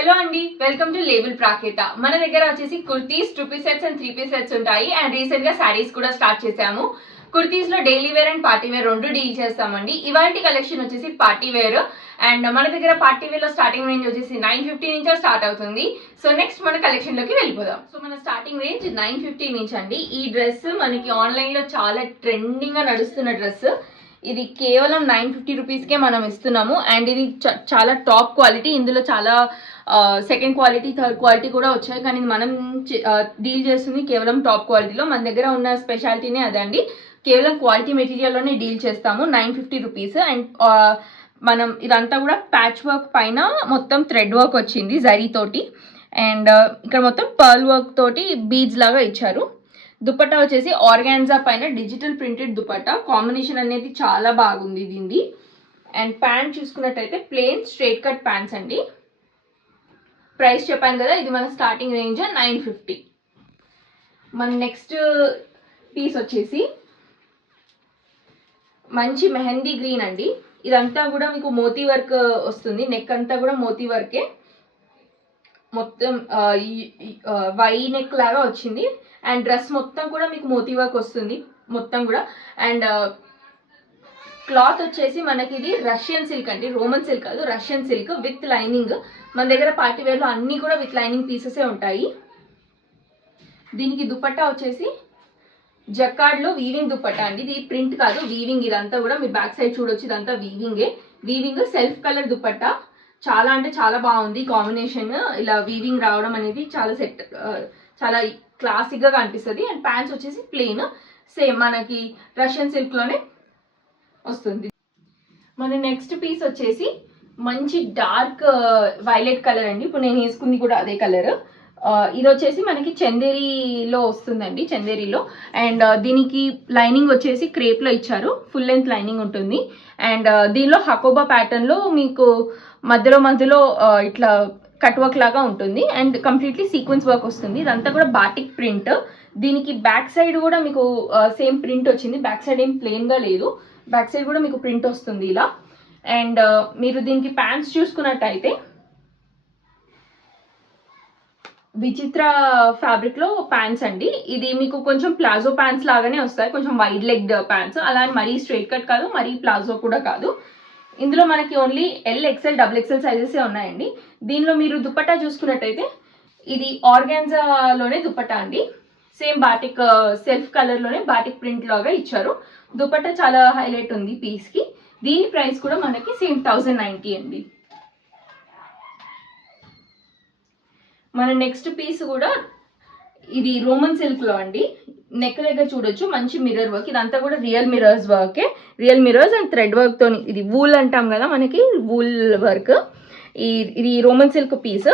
Hello అండి, welcome to label ప్రాకేత. మన దగ్గర వచ్చేసి kurtis 2 piece sets and 3 piece sets ఉంటాయి. అండ్ రీసెంట్ గా శారీస్ కూడా స్టార్ట్ చేసాము. కుర్తీస్ లో daily wear and party wear రెండు డీల్ చేస్తామండి. ఇవాల్టి కలెక్షన్ వచ్చేసి పార్టీ వేర్. అండ్ మన దగ్గర పార్టీ వేర్ లో స్టార్టింగ్ రేంజ్ వచ్చేసి 950 నుంచే స్టార్ట్ అవుతుంది. సో నెక్స్ట్ మన కలెక్షన్ లోకి వెళ్ళిపోదాం. సో మన స్టార్టింగ్ రేంజ్ 950 నుంచి అండి. ఈ డ్రెస్ మనకి ఆన్లైన్ లో చాలా ట్రెండింగ్ గా నడుస్తున్న డ్రెస్. ఇది కేవలం 950 రూపీస్కే మనం ఇస్తున్నాము. అండ్ ఇది చాలా టాప్ క్వాలిటీ. ఇందులో చాలా సెకండ్ క్వాలిటీ, థర్డ్ క్వాలిటీ కూడా వచ్చాయి. కానీ మనం డీల్ చేస్తుంది కేవలం టాప్ క్వాలిటీలో. మన దగ్గర ఉన్న స్పెషాలిటీనే అదండి. కేవలం క్వాలిటీ మెటీరియల్లోనే డీల్ చేస్తాము. 950 రూపీస్. అండ్ మనం ఇదంతా కూడా ప్యాచ్ వర్క్ పైన మొత్తం థ్రెడ్ వర్క్ వచ్చింది జరీతోటి. అండ్ ఇక్కడ మొత్తం పర్ల్ వర్క్ తోటి బీడ్స్ లాగా ఇచ్చారు. దుపట్టా వచ్చేసి ఆర్గాన్జా పైన డిజిటల్ ప్రింటెడ్ దుపట్టా. కాంబినేషన్ అనేది చాలా బాగుంది దీనిది. అండ్ ప్యాంట్ చూసుకున్నట్టయితే ప్లెయిన్ స్ట్రైట్ కట్ ప్యాంట్స్ అండి. ప్రైస్ చెప్పాను కదా, ఇది మన స్టార్టింగ్ రేంజ్ 950. మన నెక్స్ట్ పీస్ వచ్చేసి మంచి మెహందీ గ్రీన్ అండి. ఇదంతా కూడా మీకు మోతీ వర్క్ వస్తుంది. నెక్ అంతా కూడా మోతీ వర్కే. మొత్తం వై నెక్ లాగా వచ్చింది. అండ్ డ్రెస్ మొత్తం కూడా మీకు మోతీ వర్క్ వస్తుంది మొత్తం కూడా. అండ్ క్లాత్ వచ్చేసి మనకి ఇది రష్యన్ సిల్క్ అండి, రోమన్ సిల్క్ కాదు, రష్యన్ సిల్క్ విత్ లైనింగ్. మన దగ్గర పార్టీ వేర్లో అన్నీ కూడా విత్ లైనింగ్ పీసెసే ఉంటాయి. దీనికి దుపట్టా వచ్చేసి జకార్డ్లో వీవింగ్ దుపట్టా అండి. ఇది ప్రింట్ కాదు, వీవింగ్. ఇదంతా కూడా మీరు బ్యాక్ సైడ్ చూడొచ్చు, ఇదంతా వీవింగే. Weaving self colour dupatta. చాలా అంటే చాలా బాగుంది కాంబినేషన్. ఇలా వీవింగ్ రావడం అనేది చాలా క్లాసిక్గా కనిపిస్తుంది. అండ్ ప్యాంట్స్ వచ్చేసి ప్లెయిన్, సేమ్ మనకి రష్యన్ సిల్క్లోనే వస్తుంది. మన నెక్స్ట్ పీస్ వచ్చేసి మంచి డార్క్ వైలెట్ కలర్ అండి. ఇప్పుడు నేను వేసుకుంది కూడా అదే కలర్. ఇది వచ్చేసి మనకి చందేరీలో వస్తుందండి, చందేరీలో. అండ్ దీనికి లైనింగ్ వచ్చేసి క్రేప్లో ఇచ్చారు. ఫుల్ లెంత్ లైనింగ్ ఉంటుంది. అండ్ దీనిలో హకోబా ప్యాటర్న్లో మీకు మధ్యలో ఇట్లా కట్ వర్క్ లాగా ఉంటుంది. అండ్ కంప్లీట్లీ సీక్వెన్స్ వర్క్ వస్తుంది. ఇదంతా కూడా బాటిక్ ప్రింట్. దీనికి బ్యాక్ సైడ్ కూడా మీకు సేమ్ ప్రింట్ వచ్చింది. బ్యాక్ సైడ్ ఏం ప్లెయిన్గా లేదు, బ్యాక్ సైడ్ కూడా మీకు ప్రింట్ వస్తుంది ఇలా. అండ్ మీరు దీనికి ప్యాంట్స్ చూసుకున్నట్టయితే విచిత్ర ఫ్యాబ్రిక్లో ప్యాంట్స్ అండి. ఇది మీకు కొంచెం ప్లాజో ప్యాంట్స్ లాగానే వస్తాయి, కొంచెం వైడ్ లెగ్డ్ ప్యాంట్స్. అలా మరీ స్ట్రైట్ కట్ కాదు, మరీ ప్లాజో కూడా కాదు. ఇందులో మనకి only L, XL, double XL సైజెసే ఉన్నాయండి. దీనిలో మీరు దుపట్టా చూసుకున్నట్టయితే ఇది ఆర్గాన్జాలోనే దుపట్టా అండి. సేమ్ బాటిక్ సెల్ఫ్ కలర్లోనే బాటిక్ ప్రింట్ లాగా ఇచ్చారు. దుపట్టా చాలా హైలైట్ ఉంది పీస్కి. దీని ప్రైస్ కూడా మనకి సేమ్ 1090 అండి. మన నెక్స్ట్ పీస్ కూడా ఇది రోమన్ సిల్క్లో అండి. నెక్ దగ్గర చూడొచ్చు మంచి మిర్రర్ వర్క్. ఇదంతా కూడా రియల్ మిర్రర్స్ వర్కే. రియల్ మిర్రర్స్ అండ్ థ్రెడ్ వర్క్తో. ఇది వూల్ అంటాం కదా మనకి, వూల్ వర్క్. ఇది రోమన్ సిల్క్ పీస్.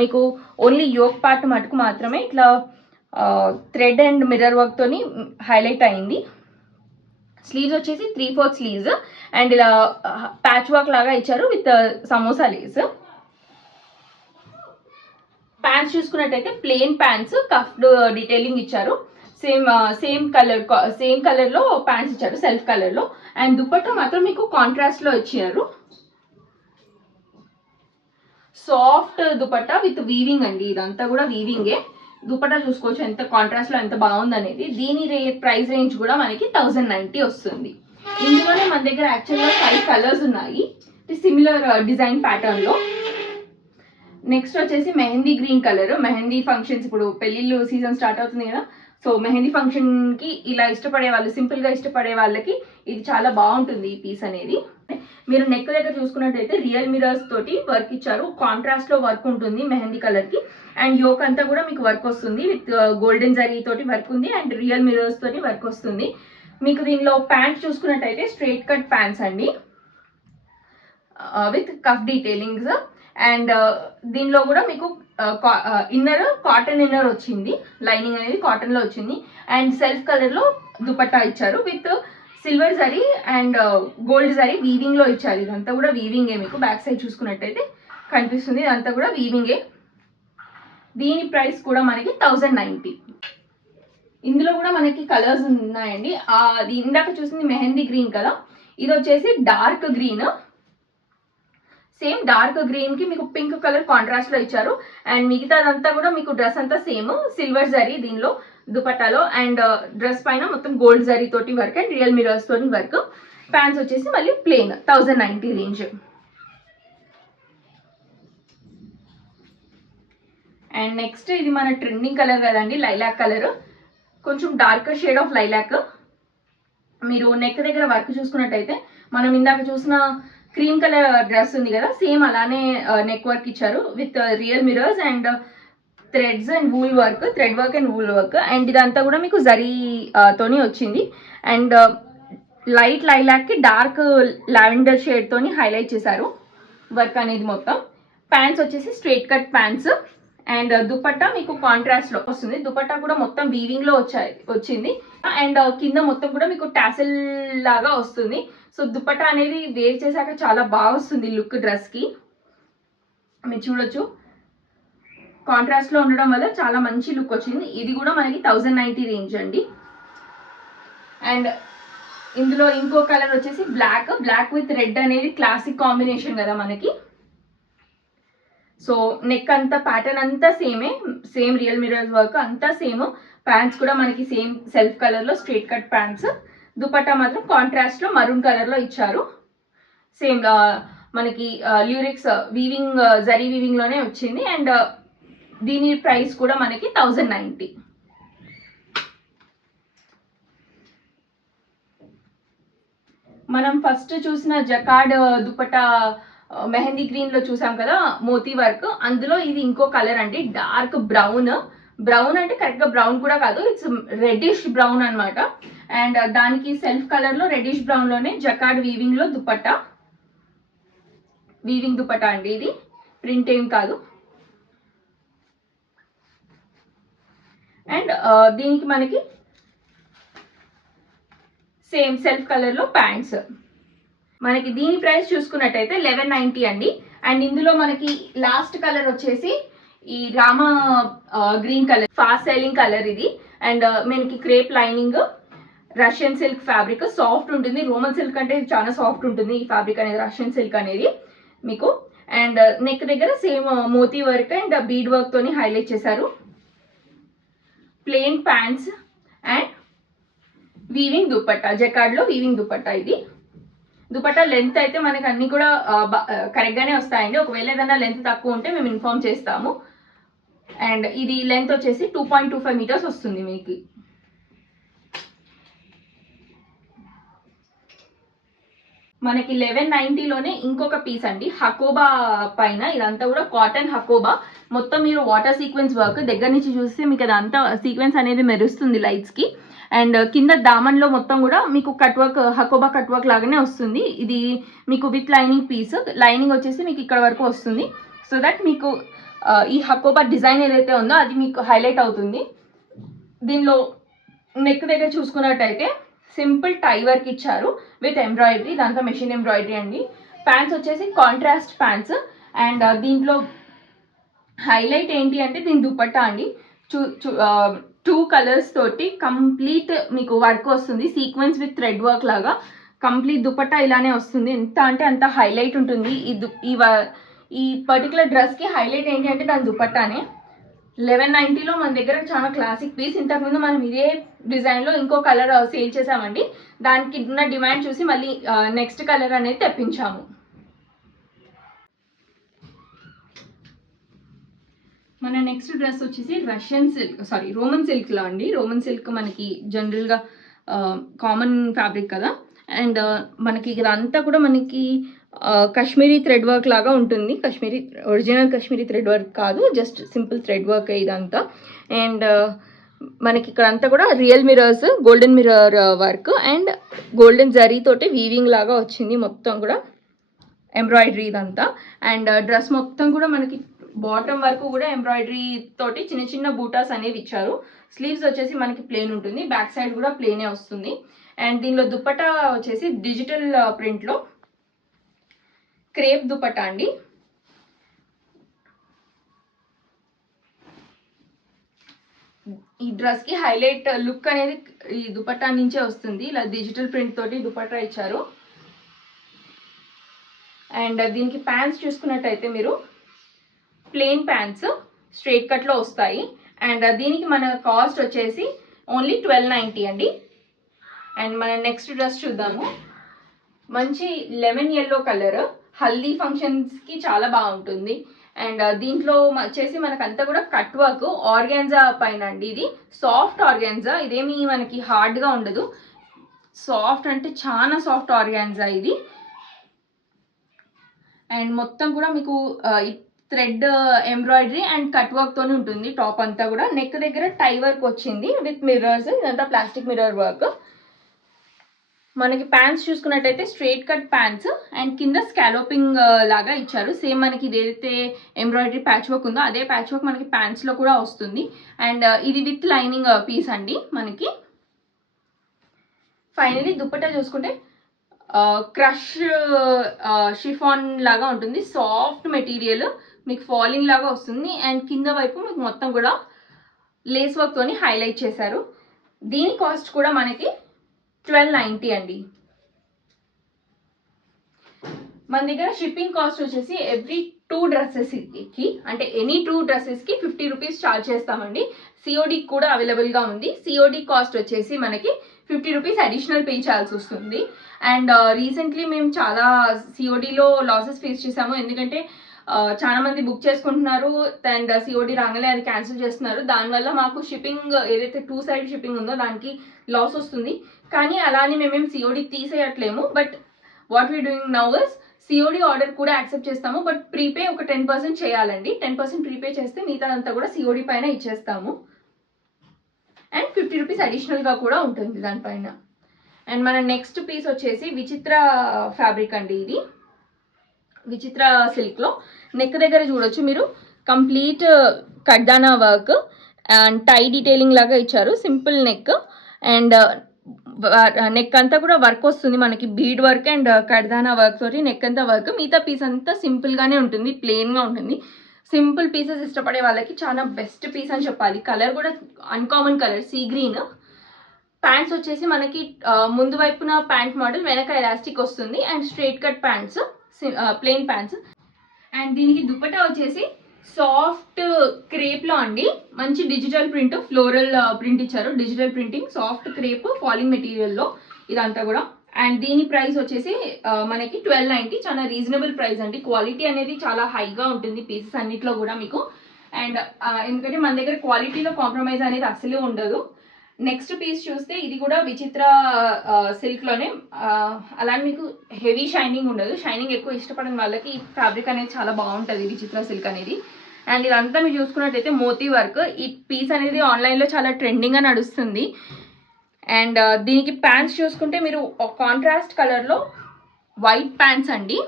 మీకు ఓన్లీ యోక్ పార్ట్ మటుకు మాత్రమే ఇట్లా థ్రెడ్ అండ్ మిర్రర్ వర్క్తోని హైలైట్ అయింది. స్లీవ్స్ వచ్చేసి 3/4 స్లీవ్స్. అండ్ ఇలా ప్యాచ్ వర్క్ లాగా ఇచ్చారు విత్ సమోసా లేస్. ప్యాంట్స్ చూసుకున్నట్టయితే ప్లెయిన్ ప్యాంట్స్, కఫ్డ్ డీటెయిలింగ్ ఇచ్చారు. సేమ్ కలర్లో ప్యాంట్స్ ఇచ్చారు, సెల్ఫ్ కలర్లో. అండ్ దుపట్టా మాత్రం మీకు కాంట్రాస్ట్లో ఇచ్చారు. సాఫ్ట్ దుపట్టా విత్ వీవింగ్ అండి. ఇదంతా కూడా వీవింగే. దుపట్టా చూసుకోవచ్చు ఎంత కాంట్రాస్ట్లో ఎంత బాగుంది అనేది. దీని ప్రైస్ రేంజ్ కూడా మనకి 1090 వస్తుంది. ఇందులోనే మన దగ్గర యాక్చువల్గా 5 కలర్స్ ఉన్నాయి సిమిలర్ డిజైన్ ప్యాటర్న్లో. నెక్స్ట్ వచ్చేసి mehndi green colour. Mehndi functions, ఇప్పుడు పెళ్ళిళ్ళు సీజన్ స్టార్ట్ అవుతుంది కదా, సో మెహందీ ఫంక్షన్కి ఇలా ఇష్టపడే వాళ్ళు, సింపుల్గా ఇష్టపడే వాళ్ళకి ఇది చాలా బాగుంటుంది ఈ పీస్ అనేది. మీరు నెక్ దగ్గర చూసుకున్నట్టయితే రియల్ మిరర్స్ తోటి వర్క్ ఇచ్చారు. కాంట్రాస్ట్లో వర్క్ ఉంటుంది మెహందీ కలర్కి. అండ్ యోక్ అంతా కూడా మీకు వర్క్ వస్తుంది విత్ గోల్డెన్ జరీ తోటి వర్క్ ఉంది. అండ్ రియల్ మిరర్స్ తోటి వర్క్ వస్తుంది. మీకు దీనిలో ప్యాంట్ చూసుకున్నట్టయితే స్ట్రైట్ కట్ ప్యాంట్స్ అండి విత్ కఫ్ డీటెయిలింగ్స్. అండ్ దీనిలో కూడా మీకు ఇన్నర్ కాటన్ ఇన్నర్ వచ్చింది. లైనింగ్ అనేది కాటన్లో వచ్చింది. అండ్ సెల్ఫ్ కలర్లో దుపట్టా ఇచ్చారు with silver zari and gold zari వీవింగ్లో ఇచ్చారు. ఇదంతా కూడా వీవింగే. మీకు బ్యాక్ సైడ్ చూసుకున్నట్టయితే కనిపిస్తుంది, ఇదంతా కూడా వీవింగే. దీని ప్రైస్ కూడా మనకి 1090. ఇందులో కూడా మనకి కలర్స్ ఉన్నాయండి. అది ఇందాక చూసింది మెహందీ గ్రీన్ కదా, ఇది వచ్చేసి dark green. Same dark green కి మీకు పింక్ కలర్ కాంట్రాస్ట్ లో ఇచ్చారు. అండ్ మిగతాదంతా కూడా మీకు డ్రెస్ అంతా సేమ్ సిల్వర్ జరీ దీనిలో దుపట్టాలో. అండ్ డ్రెస్ పైన మొత్తం గోల్డ్ జరీ తోటి వర్క్ అండ్ రియల్ మిరర్స్ తోటి వర్క్. ప్యాంట్స్ వచ్చేసి మళ్ళీ ప్లెయిన్ 1090 రేంజ్. అండ్ నెక్స్ట్ ఇది మన ట్రెండింగ్ కలర్ కదండి, లైలాక్ కలర్, కొంచెం డార్కర్ షేడ్ ఆఫ్ లైలాక్. మీరు నెక్ దగ్గర వర్క్ చూసుకున్నట్టయితే మనం ఇందాక చూసిన క్రీమ్ కలర్ డ్రెస్ ఉంది కదా, సేమ్ అలానే నెక్ వర్క్ ఇచ్చారు with real mirrors and threads and wool work, thread work and wool work. And ఇదంతా కూడా మీకు జరీ తోని వచ్చింది. అండ్ లైట్ లైలాక్ కి డార్క్ లావెండర్ షేడ్ తోని హైలైట్ చేశారు వర్క్ అనేది మొత్తం. ప్యాంట్స్ వచ్చేసి straight cut pants. And dupatta మీకు కాంట్రాస్ట్ లో వస్తుంది. దుపట్టా కూడా మొత్తం వీవింగ్ లో వచ్చింది. అండ్ కింద మొత్తం కూడా మీకు టాసిల్ లాగా వస్తుంది. సో దుపట్టా అనేది వేర్ చేశాక చాలా బాగా వస్తుంది లుక్ డ్రెస్ కి. మీరు చూడొచ్చు కాంట్రాస్ట్ లో ఉండడం వల్ల చాలా మంచి లుక్ వచ్చింది. ఇది కూడా మనకి 1090 రేంజ్ అండి. అండ్ ఇందులో ఇంకో కలర్ వచ్చేసి బ్లాక్ విత్ రెడ్ అనేది క్లాసిక్ కాంబినేషన్ కదా మనకి. సో నెక్ అంతా ప్యాటర్న్ అంతా సేమ్ రియల్ మిరర్స్ వర్క్ అంతా సేమ్. ప్యాంట్స్ కూడా మనకి సేమ్ సెల్ఫ్ కలర్ లో స్ట్రైట్ కట్ ప్యాంట్స్. దుపట్టా మాత్రం కాంట్రాస్ట్ లో మరూన్ కలర్ లో ఇచ్చారు. సేమ్ మనకి ల్యూరిక్స్ వీవింగ్ జరీ వీవింగ్ లోనే వచ్చింది. అండ్ దీని ప్రైస్ కూడా మనకి 1090. మనం ఫస్ట్ చూసిన జకార్డ్ దుపట్టా మెహందీ గ్రీన్ లో చూసాం కదా మోతీ వర్క్, అందులో ఇది ఇంకో కలర్ అండి, డార్క్ బ్రౌన్ అంటే కరెక్ట్ గా బ్రౌన్ కూడా కాదు, ఇట్స్ రెడ్డిష్ బ్రౌన్ అనమాట. అండ్ దానికి సెల్ఫ్ కలర్ లో రెడ్డిష్ బ్రౌన్ లోనే జకార్డ్ వీవింగ్ లో దుపట్టా, వీవింగ్ దుపట్టా అండి, ఇది ప్రింట్ ఏం కాదు. అండ్ దీనికి మనకి సేమ్ సెల్ఫ్ కలర్ లో ప్యాంట్స్. మనకి దీని ప్రైస్ చూసుకున్నట్టయితే 1190 అండి. అండ్ ఇందులో మనకి లాస్ట్ కలర్ వచ్చేసి ఈ Rama green colour, fast selling colour ఇది. అండ్ మనకి crepe lining, Russian silk fabric, soft ఉంటుంది. రోమన్ సిల్క్ అంటే ఇది చాలా సాఫ్ట్ ఉంటుంది ఈ ఫ్యాబ్రిక్ అనేది, రష్యన్ సిల్క్ అనేది మీకు. అండ్ నెక్ దగ్గర same moti work and bead work తోని హైలైట్ చేశారు. Plain pants and weaving dupatta, jacquard లో వీవింగ్ దుపట్టా. ఇది దుపట్టా లెంత్ అయితే మనకి అన్ని కూడా కరెక్ట్ గానే వస్తాయండి. ఒకవేళ ఏదైనా లెంత్ తక్కువ ఉంటే మేము ఇన్ఫార్మ్ చేస్తాము. అండ్ ఇది లెంత్ వచ్చేసి 2.25 మీటర్స్ వస్తుంది మీకు. మనకి 1190లోనే ఇంకొక పీస్ అండి, హకోబా పైన. ఇదంతా కూడా కాటన్ హకోబా, మొత్తం మీరు వాటర్ సీక్వెన్స్ వర్క్ దగ్గర నుంచి చూస్తే మీకు అదంతా సీక్వెన్స్ అనేది మెరుస్తుంది లైట్స్ కి. అండ్ కింద దామన్ లో మొత్తం కూడా మీకు cut work, Hakoba cut work లాగానే వస్తుంది. ఇది మీకు విత్ లైనింగ్ పీస్, లైనింగ్ వచ్చేసి మీకు ఇక్కడ వరకు వస్తుంది. సో దట్ మీకు ఈ హకోబా డిజైన్ ఏదైతే ఉందో అది మీకు హైలైట్ అవుతుంది. దీనిలో నెక్ దగ్గర చూసుకున్నట్టయితే సింపుల్ టై వర్క్ ఇచ్చారు విత్ ఎంబ్రాయిడరీ, దాంతో మెషిన్ ఎంబ్రాయిడరీ అండి. ప్యాంట్స్ వచ్చేసి కాంట్రాస్ట్ ప్యాంట్స్. అండ్ దీంట్లో హైలైట్ ఏంటి అంటే దీని దుపట్టా అండి, 2 కలర్స్ తోటి కంప్లీట్ మీకు వర్క్ వస్తుంది, సీక్వెన్స్ విత్ థ్రెడ్ వర్క్ లాగా కంప్లీట్ దుపట్టా ఇలానే వస్తుంది. ఎంత అంటే అంత హైలైట్ ఉంటుంది ఈ పర్టికులర్ డ్రెస్ కి. హైలైట్ ఏంటి అంటే దాని దుపట్టానే. 1190లో మన దగ్గర చాలా క్లాసిక్ పీస్. ఇంతకుముందు మనం ఇదే డిజైన్ లో ఇంకో కలర్ సేల్ చేసామండి, దానికి ఉన్న డిమాండ్ చూసి మళ్ళీ నెక్స్ట్ కలర్ అనేది తెప్పించాము. మన నెక్స్ట్ డ్రెస్ వచ్చేసి రోమన్ సిల్క్ లో అండి. రోమన్ సిల్క్ మనకి జనరల్ గా కామన్ ఫ్యాబ్రిక్ కదా. అండ్ మనకి ఇదంతా కూడా మనకి కాశ్మీరీ థ్రెడ్ వర్క్ లాగా ఉంటుంది. ఒరిజినల్ కాశ్మీరీ థ్రెడ్ వర్క్ కాదు, జస్ట్ సింపుల్ థ్రెడ్ వర్క్ ఇదంతా. అండ్ మనకి ఇక్కడ అంతా కూడా real mirrors, golden mirror work and golden zari తోటి వీవింగ్ లాగా వచ్చింది మొత్తం కూడా, ఎంబ్రాయిడరీ ఇదంతా. అండ్ డ్రెస్ మొత్తం కూడా మనకి బాటమ్ వరకు కూడా ఎంబ్రాయిడరీ తోటి చిన్న చిన్న బూటాస్ అనేవి ఇచ్చారు. స్లీవ్స్ వచ్చేసి మనకి ప్లెయిన్ ఉంటుంది, బ్యాక్ సైడ్ కూడా ప్లెయినే వస్తుంది. అండ్ దీనిలో దుపట్టా వచ్చేసి డిజిటల్ ప్రింట్ లో క్రేప్ దుపట్టా అండి. ఈ డ్రెస్ కి హైలైట్ లుక్ అనేది ఈ దుపట్టా నుంచే వస్తుంది. ఇలా డిజిటల్ ప్రింట్ తోటి దుపట్టా ఇచ్చారు. అండ్ దీనికి ప్యాంట్స్ చూసుకున్నట్టయితే మీరు ప్లెయిన్ ప్యాంట్స్ స్ట్రైట్ కట్లో వస్తాయి. అండ్ దీనికి మన కాస్ట్ వచ్చేసి ఓన్లీ 1290 అండి. అండ్ మన నెక్స్ట్ డ్రెస్ చూద్దాము. మంచి లెమన్ ఎల్లో కలర్, హల్దీ ఫంక్షన్స్కి చాలా బాగుంటుంది. అండ్ దీంట్లో వచ్చేసి మనకంతా కూడా కట్ వర్క్ ఆర్గాన్జా పైన అండి. ఇది సాఫ్ట్ ఆర్గాన్జా, ఇదేమి మనకి హార్డ్గా ఉండదు, సాఫ్ట్ అంటే చాలా సాఫ్ట్ ఆర్గాన్జా ఇది. అండ్ మొత్తం కూడా మీకు థ్రెడ్ ఎంబ్రాయిడరీ అండ్ కట్ వర్క్తోనే ఉంటుంది. టాప్ అంతా కూడా నెక్ దగ్గర టై వర్క్ వచ్చింది విత్ మిర్రర్స్, ఇదంతా ప్లాస్టిక్ మిర్రర్ వర్క్. మనకి ప్యాంట్స్ చూసుకున్నట్టయితే స్ట్రైట్ కట్ ప్యాంట్స్ అండ్ కింద స్కాలోపింగ్ లాగా ఇచ్చారు. సేమ్ మనకి ఏదైతే ఎంబ్రాయిడరీ ప్యాచ్ వర్క్ ఉందో అదే ప్యాచ్ వర్క్ మనకి ప్యాంట్స్లో కూడా వస్తుంది. అండ్ ఇది విత్ లైనింగ్ పీస్ అండి. మనకి ఫైనలీ దుపట్టా చూసుకుంటే క్రష్ షిఫాన్ లాగా ఉంటుంది, సాఫ్ట్ మెటీరియల్, మీకు ఫాలింగ్ లాగా వస్తుంది. అండ్ కింద వైపు మీకు మొత్తం కూడా లేస్ వర్క్తోని హైలైట్ చేశారు. దీని కాస్ట్ కూడా మనకి 1290 అండి. మన దగ్గర షిప్పింగ్ కాస్ట్ వచ్చేసి ఎవ్రీ 2 డ్రెస్సెస్కి, అంటే ఎనీ 2 డ్రెస్సెస్కి 50 రూపీస్ ఛార్జ్ చేస్తామండి. సిఓడి కూడా అవైలబుల్గా ఉంది. సిఓడి కాస్ట్ వచ్చేసి మనకి 50 రూపీస్ అడిషనల్ పే చేయాల్సి వస్తుంది. అండ్ రీసెంట్లీ మేము చాలా సిఓడిలో లాసెస్ ఫేస్ చేసాము, ఎందుకంటే చాలా మంది బుక్ చేసుకుంటున్నారు అండ్ సిఓడి రాగానే అది క్యాన్సిల్ చేస్తున్నారు. దానివల్ల మాకు షిప్పింగ్ ఏదైతే 2 సైడ్ షిప్పింగ్ ఉందో దానికి లాస్ వస్తుంది. కానీ అలా అని మేమేం సిఓడి తీసేయట్లేము. But what we doing now is COD order కూడా యాక్సెప్ట్ చేస్తాము, బట్ ప్రీపే ఒక 10% చేయాలండి. 10% ప్రీపే చేస్తే మిగతా అంతా కూడా సిఓడి పైన ఇచ్చేస్తాము. అండ్ 50 రూపీస్ అడిషనల్గా కూడా ఉంటుంది దానిపైన. అండ్ మన నెక్స్ట్ పీస్ వచ్చేసి విచిత్ర ఫ్యాబ్రిక్ అండి. ఇది విచిత్ర సిల్క్లో నెక్ దగ్గర చూడొచ్చు మీరు, complete kardana work and tie detailing లాగా ఇచ్చారు. సింపుల్ నెక్ అండ్ నెక్ అంతా కూడా వర్క్ వస్తుంది మనకి, బీడ్ వర్క్ అండ్ కడ్దానా వర్క్ తోటి నెక్ అంతా వర్క్. మిగతా పీస్ అంతా సింపుల్గానే ఉంటుంది, ప్లెయిన్గా ఉంటుంది. సింపుల్ పీసెస్ ఇష్టపడే వాళ్ళకి చాలా బెస్ట్ పీస్ అని చెప్పాలి. కలర్ కూడా uncommon colour, sea green. Pants వచ్చేసి మనకి ముందు వైపున ప్యాంట్ మోడల్, వెనక ఎలాస్టిక్ వస్తుంది. And straight cut pants, plain pants. And దీనికి దుపట్టా వచ్చేసి సాఫ్ట్ క్రేప్లో అండి, మంచి డిజిటల్ ప్రింట్, ఫ్లోరల్ ప్రింట్ ఇచ్చారు. Digital printing, soft crepe, falling మెటీరియల్లో ఇదంతా కూడా. అండ్ దీని ప్రైస్ వచ్చేసి మనకి 1290, చాలా రీజనబుల్ ప్రైస్ అండి. క్వాలిటీ అనేది చాలా హైగా ఉంటుంది పీసెస్ అన్నిట్లో కూడా మీకు. అండ్ ఎందుకంటే మన దగ్గర క్వాలిటీలో కాంప్రమైజ్ అనేది అసలు ఉండదు. నెక్స్ట్ పీస్ చూస్తే ఇది కూడా విచిత్ర సిల్క్లోనే, అలానే మీకు హెవీ షైనింగ్ ఉండదు. షైనింగ్ ఎక్కువ ఇష్టపడిన వాళ్ళకి ఈ ఫ్యాబ్రిక్ అనేది చాలా బాగుంటుంది, విచిత్ర సిల్క్ అనేది. అండ్ ఇదంతా మీరు చూసుకున్నట్టయితే మోతీ వర్క్. ఈ పీస్ అనేది ఆన్లైన్లో చాలా ట్రెండింగ్గా నడుస్తుంది. అండ్ దీనికి ప్యాంట్స్ చూసుకుంటే మీరు కాంట్రాస్ట్ కలర్లో వైట్ ప్యాంట్స్ అండి,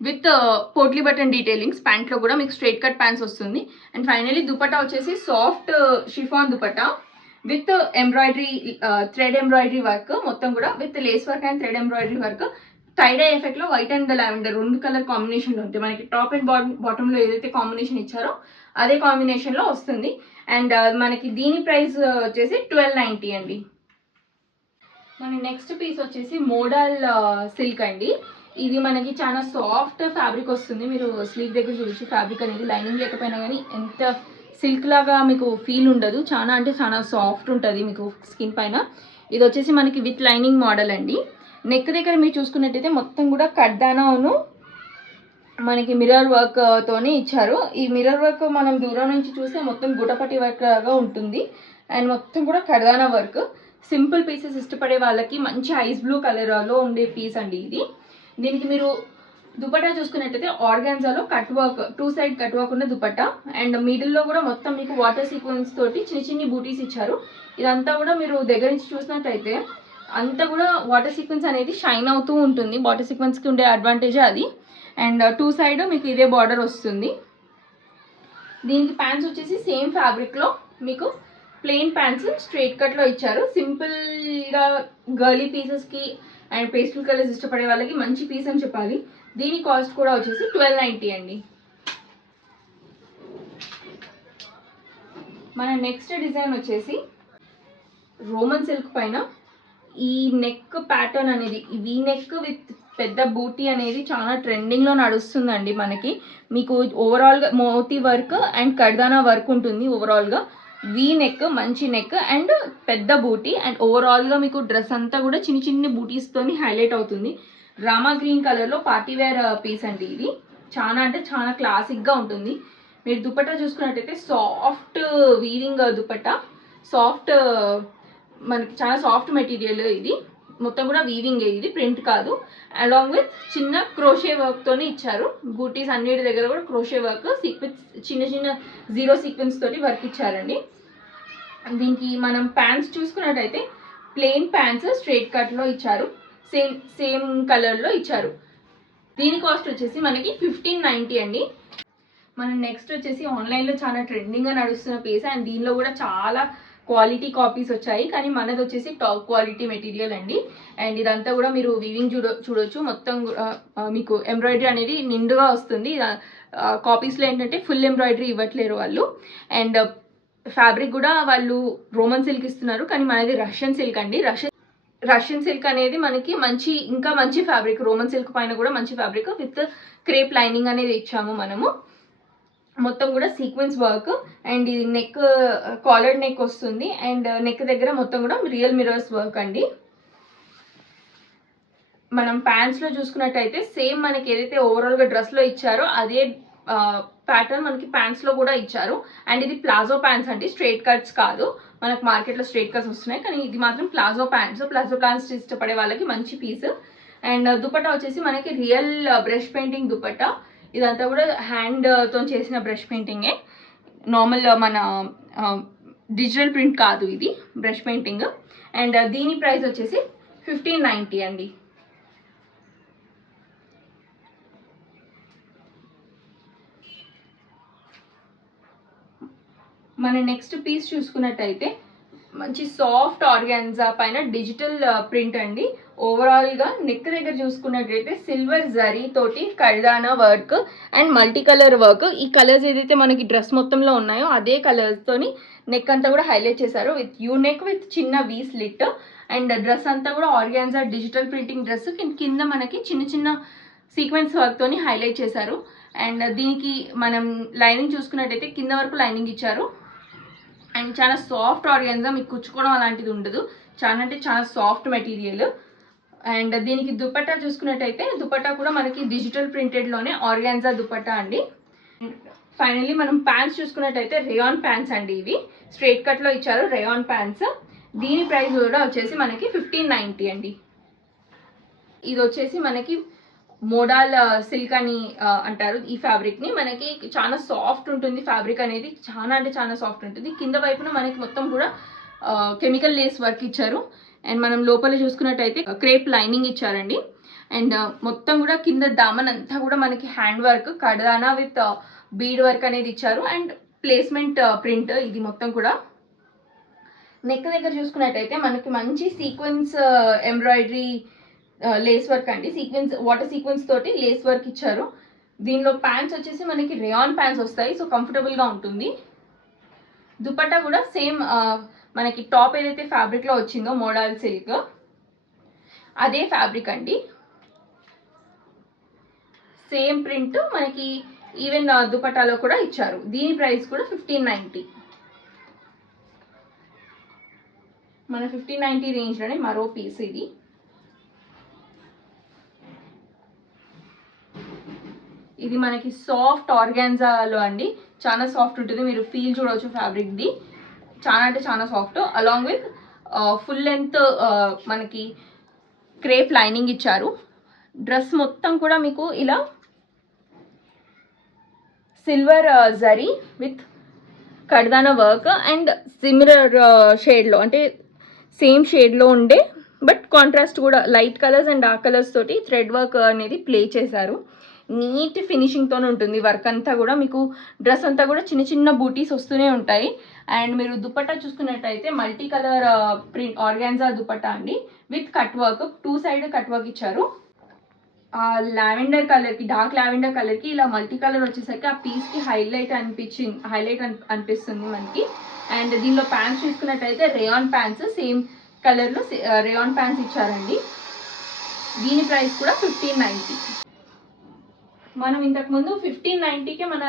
విత్ పోట్లీ బటన్ డీటెయిలింగ్స్. ప్యాంట్లో కూడా మీకు స్ట్రైట్ కట్ ప్యాంట్స్ వస్తుంది. అండ్ ఫైనలీ దుపట్టా వచ్చేసి soft chiffon dupatta with embroidery, thread embroidery work, మొత్తం కూడా with lace work and thread embroidery work. Tie dye ఎఫెక్ట్లో వైట్ అండ్ లావెండర్ 2 కలర్ కాంబినేషన్లో ఉంటుంది. మనకి టాప్ అండ్ బాటంలో ఏదైతే కాంబినేషన్ ఇచ్చారో అదే కాంబినేషన్లో వస్తుంది. అండ్ మనకి దీని ప్రైస్ వచ్చేసి 1290 అండి. మన నెక్స్ట్ పీస్ వచ్చేసి మోడల్ సిల్క్ అండి. ఇది మనకి చాలా సాఫ్ట్ ఫ్యాబ్రిక్ వస్తుంది. మీరు స్లీవ్ దగ్గర చూడొచ్చు, ఫ్యాబ్రిక్ అనేది లైనింగ్ లేకపోయినా కానీ ఎంత సిల్క్ లాగా మీకు ఫీల్ ఉండదు, చాలా అంటే చాలా సాఫ్ట్ ఉంటుంది మీకు స్కిన్ పైన. ఇది వచ్చేసి మనకి విత్ లైనింగ్ మోడల్ అండి. నెక్ దగ్గర మీరు చూసుకున్నట్టయితే మొత్తం కూడా కడ్దానాను మనకి మిర్రర్ వర్క్ తోనే ఇచ్చారు. ఈ మిర్రర్ వర్క్ మనం దూరం నుంచి చూస్తే మొత్తం గుటపట్టి వర్క్ లాగా ఉంటుంది. అండ్ మొత్తం కూడా కడ్దానా వర్క్. సింపుల్ పీసెస్ ఇష్టపడే వాళ్ళకి మంచి ఐస్ బ్లూ కలర్లో ఉండే పీస్ అండి ఇది. దీనికి మీరు దుపట్టా చూసుకున్నట్టయితే ఆర్గాన్జాలో cut work, 2 side cut work ఉన్న దుపట్టా. అండ్ మిడిల్లో కూడా మొత్తం మీకు వాటర్ సీక్వెన్స్ తోటి చిన్ని బూటీస్ ఇచ్చారు. ఇదంతా కూడా మీరు దగ్గర నుంచి చూసినట్టయితే అంతా కూడా వాటర్ సీక్వెన్స్ అనేది షైన్ అవుతూ ఉంటుంది. వాటర్ సీక్వెన్స్కి ఉండే అడ్వాంటేజ్ అది. అండ్ 2 సైడ్ మీకు ఇదే బార్డర్ వస్తుంది. దీనికి ప్యాంట్స్ వచ్చేసి సేమ్ ఫ్యాబ్రిక్లో మీకు ప్లెయిన్ ప్యాంట్స్ స్ట్రైట్ కట్లో ఇచ్చారు. సింపుల్గా గర్లీ పీసెస్కి అండ్ పేస్టల్ కలర్స్ ఇష్టపడే వాళ్ళకి మంచి పీస్ అని చెప్పాలి. దీని కాస్ట్ కూడా వచ్చేసి 1290 అండి. మన నెక్స్ట్ డిజైన్ వచ్చేసి రోమన్ సిల్క్ పైన ఈ నెక్ ప్యాటర్న్ అనేది, వీ నెక్ విత్ పెద్ద బూటీ అనేది చాలా ట్రెండింగ్లో నడుస్తుందండి మనకి. మీకు ఓవరాల్గా మోతీ వర్క్ అండ్ కర్దానా వర్క్ ఉంటుంది. ఓవరాల్గా వీ నెక్, మంచి నెక్ అండ్ పెద్ద బూటీ అండ్ ఓవరాల్గా మీకు డ్రెస్ అంతా కూడా చిన్ని చిన్ని బూటీస్తోని హైలైట్ అవుతుంది. రామా గ్రీన్ కలర్లో పార్టీవేర్ పీస్ అండి ఇది. చాలా అంటే చాలా క్లాసిక్గా ఉంటుంది. మీరు దుపట్టా చూసుకున్నట్టయితే సాఫ్ట్ వీవింగ్ దుపట్టా, సాఫ్ట్ మనకి చాలా సాఫ్ట్ మెటీరియల్ ఇది. మొత్తం కూడా వీవింగ్, ఇది ప్రింట్ కాదు. అలాంగ్ విత్ చిన్న క్రోషే వర్క్తోనే ఇచ్చారు. బూటీస్ అన్నిటి దగ్గర కూడా క్రోషే వర్క్, సీక్వెన్స్ చిన్న చిన్న జీరో సీక్వెన్స్ తోటి వర్క్ ఇచ్చారండి. దీనికి మనం ప్యాంట్స్ చూసుకున్నట్టయితే ప్లెయిన్ ప్యాంట్స్ స్ట్రైట్ కట్లో ఇచ్చారు, సేమ్ కలర్లో ఇచ్చారు. దీని కాస్ట్ వచ్చేసి మనకి 1590 అండి. మనం నెక్స్ట్ వచ్చేసి ఆన్లైన్లో చాలా ట్రెండింగ్గా నడుస్తున్న పీస్ అండ్ దీనిలో కూడా చాలా క్వాలిటీ కాపీస్ వచ్చాయి, కానీ మనది వచ్చేసి టాప్ క్వాలిటీ మెటీరియల్ అండి. అండ్ ఇదంతా కూడా మీరు వీవింగ్ చూడొచ్చు. మొత్తం మీకు ఎంబ్రాయిడరీ అనేది నిండుగా వస్తుంది. కాపీస్లో ఏంటంటే ఫుల్ ఎంబ్రాయిడరీ ఇవ్వట్లేరు వాళ్ళు. అండ్ ఫ్యాబ్రిక్ కూడా వాళ్ళు రోమన్ సిల్క్ ఇస్తున్నారు, కానీ మనది రష్యన్ సిల్క్ అండి. రష్యన్ సిల్క్ అనేది మనకి ఇంకా మంచి ఫ్యాబ్రిక్. రోమన్ సిల్క్ పైన కూడా మంచి ఫ్యాబ్రిక్ విత్ క్రేప్ లైనింగ్ అనేది ఇచ్చాము మనము. మొత్తం కూడా సీక్వెన్స్ వర్క్ అండ్ ఇది నెక్ కాలర్డ్ నెక్ వస్తుంది. అండ్ నెక్ దగ్గర మొత్తం కూడా రియల్ మిరర్స్ వర్క్ అండి. మనం ప్యాంట్స్లో చూసుకున్నట్టయితే సేమ్ మనకి ఏదైతే ఓవరాల్గా డ్రెస్లో ఇచ్చారో అదే ప్యాటర్న్ మనకి ప్యాంట్స్లో కూడా ఇచ్చారు. అండ్ ఇది ప్లాజో ప్యాంట్స్ అండి, స్ట్రైట్ కట్స్ కాదు. మనకు మార్కెట్లో స్ట్రైట్ కట్స్ వస్తున్నాయి, కానీ ఇది మాత్రం ప్లాజో ప్యాంట్స్ ఇష్టపడే వాళ్ళకి మంచి పీస్. అండ్ దుపట్టా వచ్చేసి మనకి రియల్ బ్రష్ పెయింటింగ్ దుపట్టా. ఇదంతా కూడా హ్యాండ్తో చేసిన బ్రష్ పెయింటింగే, నార్మల్ మన డిజిటల్ ప్రింట్ కాదు, ఇది బ్రష్ పెయింటింగ్. అండ్ దీని ప్రైస్ వచ్చేసి 1590 అండి. మన నెక్స్ట్ పీస్ చూసుకున్నట్టయితే మంచి సాఫ్ట్ ఆర్గాన్జా పైన డిజిటల్ ప్రింట్ అండి. ఓవరాల్గా నెక్ దగ్గర చూసుకున్నట్టయితే సిల్వర్ జరీ తోటి kardana work and multi colour work. ఈ కలర్స్ ఏదైతే మనకి డ్రెస్ మొత్తంలో ఉన్నాయో అదే కలర్స్తోని నెక్ అంతా కూడా హైలైట్ చేశారు విత్ యూ నెక్ విత్ చిన్న వీ స్లిట్. అండ్ డ్రెస్ అంతా కూడా ఆర్గాన్జా డిజిటల్ ప్రింటింగ్ డ్రెస్, కింద మనకి చిన్న చిన్న సీక్వెన్స్ వర్క్తోని హైలైట్ చేశారు. అండ్ దీనికి మనం లైనింగ్ చూసుకున్నట్టయితే కింద వరకు లైనింగ్ ఇచ్చారు. అండ్ చాలా సాఫ్ట్ ఆర్గాన్జా, మీకు కుచ్చుకోవడం అలాంటిది ఉండదు. చాలా అంటే చాలా సాఫ్ట్ మెటీరియల్. అండ్ దీనికి దుపట్టా చూసుకున్నట్టయితే దుపట్టా కూడా మనకి డిజిటల్ ప్రింటెడ్లోనే ఆర్గాన్జా దుపట్టా అండి. ఫైనల్లీ మనం ప్యాంట్స్ చూసుకున్నట్టయితే రేయాన్ ప్యాంట్స్ అండి. ఇవి స్ట్రైట్ కట్లో ఇచ్చారు రేయాన్ ప్యాంట్స్. దీని ప్రైస్ కూడా వచ్చేసి మనకి 1590 అండి. ఇది వచ్చేసి మనకి మోడాల్ సిల్క్ అని అంటారు ఈ ఫ్యాబ్రిక్ని. మనకి చాలా సాఫ్ట్ ఉంటుంది ఫ్యాబ్రిక్ అనేది, చాలా అంటే చాలా సాఫ్ట్ ఉంటుంది. కింద వైపున మనకి మొత్తం కూడా కెమికల్ లేస్ వర్క్ ఇచ్చారు. అండ్ మనం లోపల చూసుకున్నట్టయితే క్రేప్ లైనింగ్ ఇచ్చారండి. అండ్ మొత్తం కూడా కింద దామన్ అంతా కూడా మనకి hand work kardana with bead work అనేది ఇచ్చారు. అండ్ ప్లేస్మెంట్ ప్రింట్ ఇది మొత్తం కూడా. నెక్ దగ్గర చూసుకున్నట్టయితే మనకి మంచి సీక్వెన్స్ ఎంబ్రాయిడరీ లేస్ వర్క్ అండి. వాటర్ సీక్వెన్స్ తోటి లేస్ వర్క్ ఇచ్చారు. దీనిలో ప్యాంట్స్ వచ్చేసి మనకి రేయాన్ ప్యాంట్స్ వస్తాయి, సో కంఫర్టబుల్గా ఉంటుంది. దుపట్టా కూడా సేమ్ మనకి టాప్ ఏదైతే ఫ్యాబ్రిక్లో వచ్చిందో మోడల్ సిల్క్ అదే ఫ్యాబ్రిక్ అండి. సేమ్ ప్రింట్ మనకి ఈవెన్ దుపట్టాలో కూడా ఇచ్చారు. దీని ప్రైస్ కూడా 1590. మన 1590 రేంజ్లోనే మరో పీస్ ఇది. ఇది మనకి సాఫ్ట్ ఆర్గాన్జాలో అండి, చాలా సాఫ్ట్ ఉంటుంది. మీరు ఫీల్ చూడవచ్చు ఫ్యాబ్రిక్ది, చాలా అంటే చాలా soft. Along with full length మనకి క్రేప్ లైనింగ్ ఇచ్చారు. డ్రెస్ మొత్తం కూడా మీకు ఇలా silver zari with kardana work and similar షేడ్లో, అంటే సేమ్ షేడ్లో ఉండే బట్ కాంట్రాస్ట్ కూడా light colours and dark colours తోటి థ్రెడ్ వర్క్ అనేది ప్లే చేశారు. నీట్ ఫినిషింగ్తో ఉంటుంది వర్క్ అంతా కూడా. మీకు డ్రెస్ అంతా కూడా చిన్న చిన్న బూటీస్ వస్తూనే ఉంటాయి. అండ్ మీరు దుపట్టా చూసుకున్నట్టయితే multi colour print organza dupatta అండి with cut work, 2 side cut work ఇచ్చారు. లావెండర్ కలర్కి, డార్క్ లావెండర్ కలర్కి ఇలా మల్టీ కలర్ వచ్చేసరికి ఆ పీస్కి హైలైట్ అనిపిస్తుంది మనకి. అండ్ దీనిలో ప్యాంట్స్ చూసుకున్నట్టయితే రేయాన్ ప్యాంట్స్ సేమ్ కలర్లో రేయాన్ ప్యాంట్స్ ఇచ్చారండి. దీని ప్రైస్ కూడా 1590. మనం ఇంతకుముందు 1590కే మన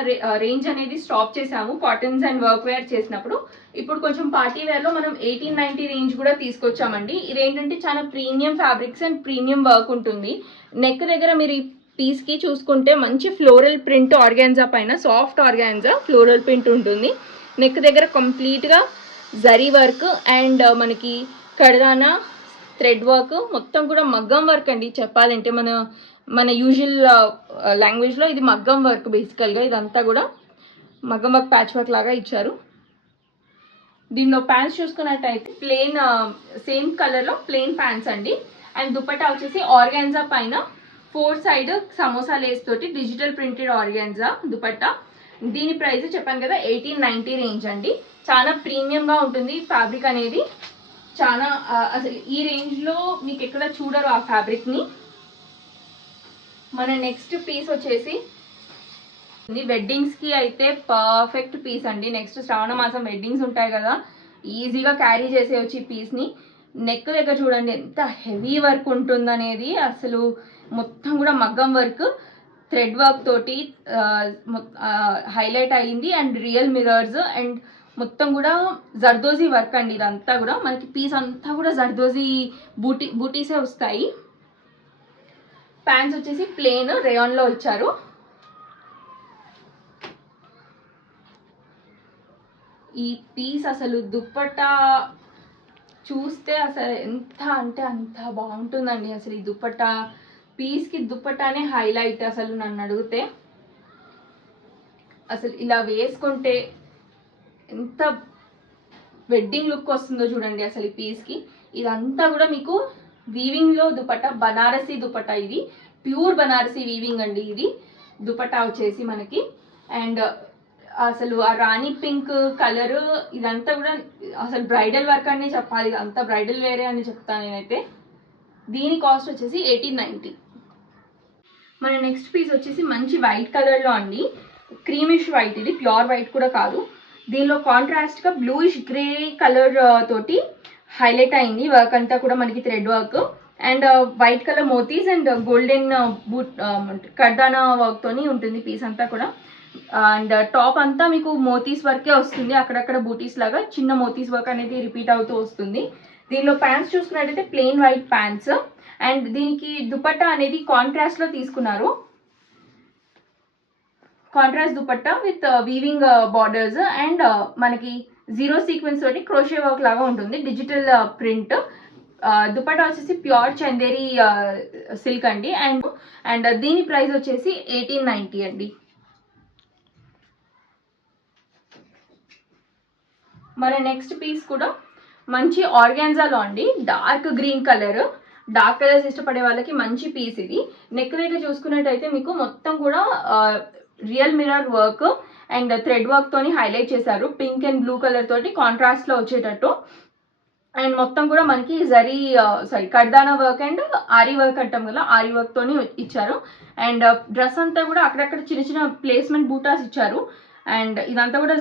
రేంజ్ అనేది స్టాప్ చేసాము కాటన్స్ అండ్ వర్క్ వేర్ చేసినప్పుడు. ఇప్పుడు కొంచెం పార్టీ వేర్లో మనం 1890 రేంజ్ కూడా తీసుకొచ్చామండి. ఇదేంటంటే చాలా premium fabrics and premium work ఉంటుంది. నెక్ దగ్గర మీరు ఈ పీస్కి చూసుకుంటే మంచి ఫ్లోరల్ ప్రింట్ ఆర్గాన్జా పైన సాఫ్ట్ ఆర్గాన్జా ఫ్లోరల్ ప్రింట్ ఉంటుంది. నెక్ దగ్గర కంప్లీట్గా జరీ వర్క్ అండ్ మనకి కర్దానా థ్రెడ్ వర్క్ మొత్తం కూడా మగ్గం వర్క్ అండి. చెప్పాలంటే మన యూజువల్ లాంగ్వేజ్లో ఇది మగ్గం వర్క్. బేసికల్గా ఇదంతా కూడా మగ్గం వర్క్ ప్యాచ్ వర్క్ లాగా ఇచ్చారు. దీనిలో ప్యాంట్స్ చూసుకున్నట్టయితే ప్లెయిన్ సేమ్ కలర్లో ప్లెయిన్ ప్యాంట్స్ అండి. అండ్ దుపట్టా వచ్చేసి ఆర్గాన్జా పైన 4 సైడ్ సమోసా లేస్ తోటి డిజిటల్ ప్రింటెడ్ ఆర్గాన్జా దుపట్టా. దీని ప్రైస్ చెప్పాను కదా 1890 రేంజ్ అండి. చాలా ప్రీమియంగా ఉంటుంది ఫ్యాబ్రిక్ అనేది. చాలా అసలు ఈ రేంజ్లో మీకు ఎక్కడ చూడరు ఆ ఫ్యాబ్రిక్ని. మన నెక్స్ట్ పీస్ వచ్చేసి వెడ్డింగ్స్కి అయితే పర్ఫెక్ట్ పీస్ అండి. నెక్స్ట్ శ్రావణ మాసం వెడ్డింగ్స్ ఉంటాయి కదా, ఈజీగా క్యారీ చేసేయచ్చు ఈ పీస్ని. నెక్ దగ్గర చూడండి ఎంత హెవీ వర్క్ ఉంటుందనేది. అసలు మొత్తం కూడా మగ్గం వర్క్ థ్రెడ్ వర్క్ తోటి హైలైట్ అయ్యింది. అండ్ రియల్ మిరర్స్ అండ్ మొత్తం కూడా జర్దోజీ వర్క్ అండి. ఇదంతా కూడా మనకి పీస్ అంతా కూడా జర్దోజీ బూటీసే వస్తాయి. ప్యాంట్స్ వచ్చేసి ప్లెయిన్ రేయాన్లో ఇచ్చారు. ఈ పీస్ అసలు దుపట్టా చూస్తే అసలు ఎంత అంటే అంత బాగుంటుందండి. అసలు ఈ దుపట్టా పీస్కి దుపట్టానే హైలైట్. అసలు నన్ను అడిగితే అసలు ఇలా వేసుకుంటే ఎంత వెడ్డింగ్ లుక్ వస్తుందో చూడండి అసలు ఈ పీస్కి. ఇదంతా కూడా మీకు వీవింగ్లో దుపట్టా, బనారసీ దుపట్టా. ఇది ప్యూర్ బనారసీ వీవింగ్ అండి ఇది దుపట్టా వచ్చేసి మనకి. అండ్ అసలు ఆ రాణి పింక్ కలర్ ఇదంతా కూడా అసలు బ్రైడల్ వర్క్ అని చెప్పాలి. ఇదంతా బ్రైడల్ వేరే అని చెప్తాను నేనైతే. దీని కాస్ట్ వచ్చేసి 1890. మన నెక్స్ట్ పీస్ వచ్చేసి మంచి వైట్ కలర్లో అండి. క్రీమిష్ వైట్, ఇది ప్యూర్ వైట్ కూడా కాదు. దీనిలో కాంట్రాస్ట్గా బ్లూయిష్ గ్రే కలర్ తోటి హైలైట్ అయింది వర్క్ అంతా కూడా మనకి thread work. And white colour మోతీస్ అండ్ గోల్డెన్ కర్దానా వర్క్ తోని ఉంటుంది పీస్ అంతా కూడా. అండ్ టాప్ అంతా మీకు మోతీస్ వర్కే వస్తుంది. అక్కడక్కడ బూటీస్ లాగా చిన్న మోతీస్ వర్క్ అనేది రిపీట్ అవుతూ వస్తుంది. దీనిలో ప్యాంట్స్ చూసుకున్నట్టయితే ప్లెయిన్ వైట్ ప్యాంట్స్. అండ్ దీనికి దుపట్టా అనేది కాంట్రాస్ట్లో తీసుకున్నారు. Contrast dupatta with weaving borders and మనకి జీరో సీక్వెన్స్ తోటి క్రోషే వర్క్ లాగా ఉంటుంది. Digital print. దుపట్టా వచ్చేసి ప్యూర్ చందేరి సిల్క్ అండి. అండ్ దీని ప్రైస్ వచ్చేసి 1890 అండి. మన నెక్స్ట్ పీస్ కూడా మంచి ఆర్గాన్జాలో అండి. Dark green colour. Dark colours ఇష్టపడే వాళ్ళకి మంచి పీస్ ఇది. నెక్ దగ్గర చూసుకున్నట్టయితే మీకు మొత్తం కూడా real mirror work and thread work తోని హైలైట్ చేశారు. పింక్ అండ్ బ్లూ కలర్ తోటి కాంట్రాస్ట్ లో వచ్చేటట్టు. అండ్ మొత్తం కూడా మనకి zari kardana work and aari work అంటాం కదా, ఆరీ వర్క్ తోని ఇచ్చారు. అండ్ డ్రెస్ అంతా కూడా అక్కడక్కడ చిన్న చిన్న ప్లేస్మెంట్ బూటాస్ ఇచ్చారు. అండ్ ఇదంతా కూడా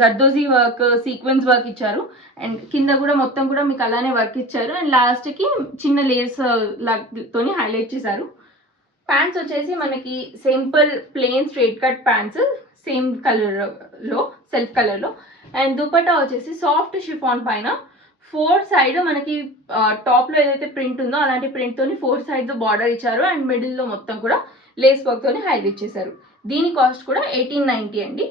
జర్దోజీ వర్క్, సీక్వెన్స్ వర్క్ ఇచ్చారు. అండ్ కింద కూడా మొత్తం కూడా మీకు అలానే వర్క్ ఇచ్చారు. అండ్ లాస్ట్కి చిన్న లేస్ తోని హైలైట్ చేశారు. ప్యాంట్స్ వచ్చేసి మనకి simple plain straight cut pants same కలర్లో, సెల్ఫ్ కలర్లో. అండ్ దుపట్టా వచ్చేసి సాఫ్ట్ షిఫాన్ పైన 4 సైడ్ మనకి టాప్లో ఏదైతే ప్రింట్ ఉందో అలాంటి ప్రింట్ తోని 4 సైడ్స్ బార్డర్ ఇచ్చారు. అండ్ మిడిల్లో మొత్తం కూడా లేస్ వర్క్ తోని హైలైట్ చేశారు. దీని కాస్ట్ కూడా 1890 అండి.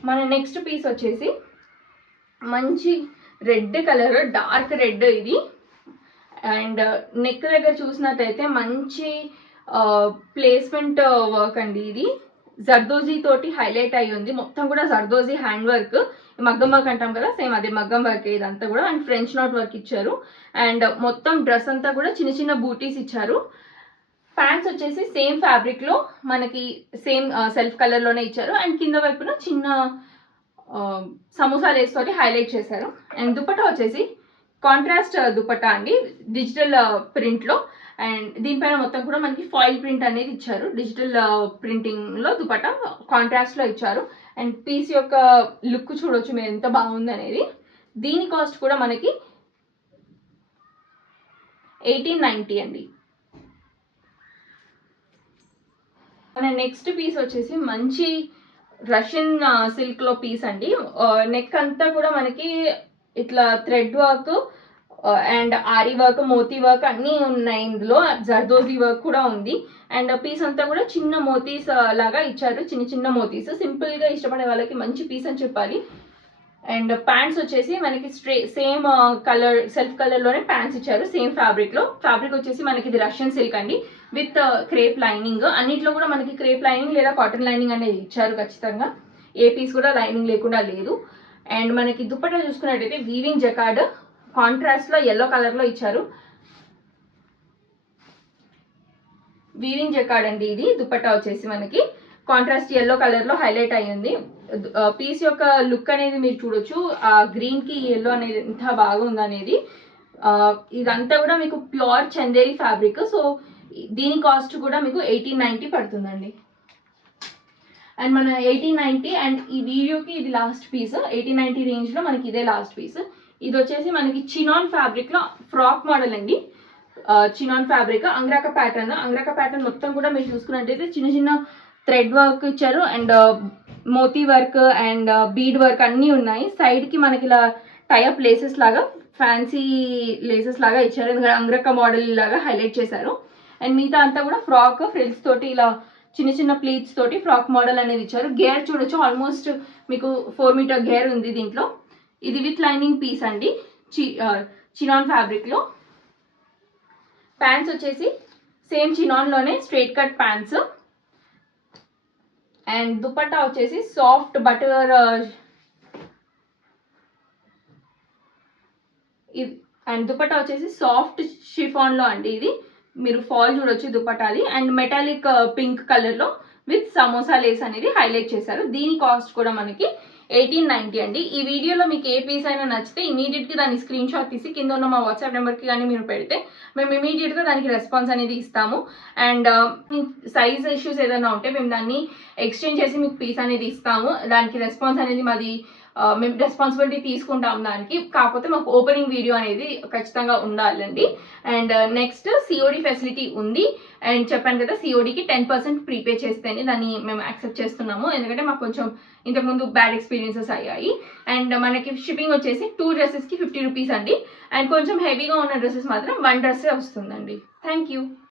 మన నెక్స్ట్ పీస్ వచ్చేసి మంచి రెడ్ కలర్, డార్క్ రెడ్ ఇది. అండ్ నెక్ దగ్గర చూసినట్టయితే మంచి ప్లేస్మెంట్ వర్క్ అండి. ఇది జర్దోజీ తోటి హైలైట్ అయ్యి ఉంది. మొత్తం కూడా జర్దోజీ హ్యాండ్ వర్క్, మగ్గం వర్క్ అంటాం కదా, సేమ్ అదే మగ్గం వర్క్ ఇదంతా కూడా. అండ్ ఫ్రెంచ్ నాట్ వర్క్ ఇచ్చారు. అండ్ మొత్తం డ్రెస్ అంతా కూడా చిన్న చిన్న బూటీస్ ఇచ్చారు. ప్యాంట్స్ వచ్చేసి సేమ్ ఫ్యాబ్రిక్లో మనకి సేమ్ సెల్ఫ్ కలర్లోనే ఇచ్చారు. అండ్ కింద వైపున చిన్న సమోసా లేస్ తోటి హైలైట్ చేశారు. అండ్ దుపట్టా వచ్చేసి కాంట్రాస్ట్ దుపట్టా అండి, డిజిటల్ ప్రింట్లో. అండ్ దీనిపైన మొత్తం కూడా మనకి ఫాయిల్ ప్రింట్ అనేది ఇచ్చారు. డిజిటల్ ప్రింటింగ్లో దుపట్టా కాంట్రాస్ట్లో ఇచ్చారు. అండ్ పీస్ యొక్క లుక్ చూడొచ్చు మీరు ఎంత బాగుంది అనేది. దీని కాస్ట్ కూడా మనకి 1890 అండి. మన నెక్స్ట్ పీస్ వచ్చేసి మంచి రష్యన్ సిల్క్లో పీస్ అండి. నెక్ అంతా కూడా మనకి ఇట్లా thread work and aari work, Moti work అన్నీ ఉన్నాయి. ఇందులో జర్దోజీ వర్క్ కూడా ఉంది. అండ్ పీస్ అంతా కూడా చిన్న మోతీస్ లాగా ఇచ్చారు, చిన్న చిన్న మోతీస్. సింపుల్గా ఇష్టపడే వాళ్ళకి మంచి పీస్ అని చెప్పాలి. అండ్ ప్యాంట్స్ వచ్చేసి మనకి సేమ్ కలర్, సెల్ఫ్ కలర్లోనే ప్యాంట్స్ ఇచ్చారు, సేమ్ ఫ్యాబ్రిక్లో. ఫ్యాబ్రిక్ వచ్చేసి మనకి ఇది రష్యన్ సిల్క్ అండి విత్ క్రేప్ లైనింగ్. అన్నిట్లో కూడా మనకి క్రేప్ లైనింగ్ లేదా కాటన్ లైనింగ్ అనేది ఇచ్చారు ఖచ్చితంగా. ఏ పీస్ కూడా లైనింగ్ లేకుండా లేదు. అండ్ మనకి దుపట్టా చూసుకున్నట్టయితే వీవింగ్ జకార్డ్ కాంట్రాస్ట్లో ఎల్లో కలర్లో ఇచ్చారు. వీవింగ్ జకార్డ్ అండి ఇది. దుపట్టా వచ్చేసి మనకి కాంట్రాస్ట్ ఎల్లో కలర్లో హైలైట్ అయ్యింది. పీస్ యొక్క లుక్ అనేది మీరు చూడొచ్చు, ఆ గ్రీన్కి ఎల్లో అనేది ఎంత బాగుంది అనేది. ఇదంతా కూడా మీకు ప్యూర్ చందేరి ఫ్యాబ్రిక్. సో దీని కాస్ట్ కూడా మీకు 1890 పడుతుందండి. అండ్ మన 1890 అండ్ ఈ వీడియోకి ఇది లాస్ట్ పీస్. 1890 రేంజ్లో మనకి ఇదే లాస్ట్ పీస్. ఇది వచ్చేసి మనకి చినాన్ ఫ్యాబ్రిక్లో ఫ్రాక్ మోడల్ అండి. చినాన్ ఫ్యాబ్రిక్ అంగ్రాకా ప్యాటర్న్ మొత్తం కూడా మీరు చూసుకున్నట్టయితే చిన్న చిన్న థ్రెడ్ వర్క్ ఇచ్చారు and moti work and bead work అన్నీ ఉన్నాయి. సైడ్కి మనకి ఇలా టైఅప్ లేసెస్ లాగా, ఫ్యాన్సీ లేసెస్ లాగా ఇచ్చారు, ఎందుకంటే అంగ్రక్క మోడల్ లాగా హైలైట్ చేశారు. అండ్ మిగతా అంతా కూడా ఫ్రాక్ ఫ్రిల్స్ తోటి ఇలా చిన్న చిన్న ప్లీట్స్ తోటి ఫ్రాక్ మోడల్ అనేది ఇచ్చారు. గేర్ చూడొచ్చు, ఆల్మోస్ట్ మీకు 4 మీటర్ గేర్ ఉంది దీంట్లో. ఇది విత్ లైనింగ్ పీస్ అండి, చినాన్ ఫ్యాబ్రిక్లో. ప్యాంట్స్ వచ్చేసి సేమ్ చినాన్లోనే straight cut pants. And dupatta వచ్చేసి సాఫ్ట్ బటర్ అండ్ దుపట్టా వచ్చేసి సాఫ్ట్ షిఫాన్లో అండి. ఇది మీరు ఫాల్ చూడొచ్చు దుపట్టాది. అండ్ మెటాలిక్ పింక్ కలర్లో విత్ సమోసా లేస్ అనేది హైలైట్ చేశారు. దీని కాస్ట్ కూడా మనకి 1890 అండి. ఈ వీడియోలో మీకు ఏ పీస్ అయినా నచ్చితే ఇమీడియట్గా దాన్ని స్క్రీన్ షాట్ తీసి కింద ఉన్న మా వాట్సాప్ నెంబర్కి కానీ మీరు పెడితే మేము ఇమీడియట్గా దానికి రెస్పాన్స్ అనేది ఇస్తాము. అండ్ సైజ్ ఇష్యూస్ ఏదైనా ఉంటే మేము దాన్ని ఎక్స్చేంజ్ చేసి మీకు పీస్ అనేది ఇస్తాము. దానికి రెస్పాన్స్ అనేది మాది, మేము రెస్పాన్సిబిలిటీ తీసుకుంటాం దానికి. కాకపోతే మాకు ఓపెనింగ్ వీడియో అనేది ఖచ్చితంగా ఉండాలండి. అండ్ నెక్స్ట్ సిఓడి ఫెసిలిటీ ఉంది. అండ్ చెప్పాను కదా, సిఓడికి 10% ప్రీపే చేస్తేనే దాన్ని మేము యాక్సెప్ట్ చేస్తున్నాము, ఎందుకంటే మాకు కొంచెం ఇంతకుముందు బ్యాడ్ ఎక్స్పీరియన్సెస్ అయ్యాయి. అండ్ మనకి షిప్పింగ్ వచ్చేసి 2 డ్రెస్సెస్కి 50 రూపీస్ అండి. అండ్ కొంచెం హెవీగా ఉన్న డ్రెస్సెస్ మాత్రం 1 డ్రెస్సే వస్తుందండి. Thank you.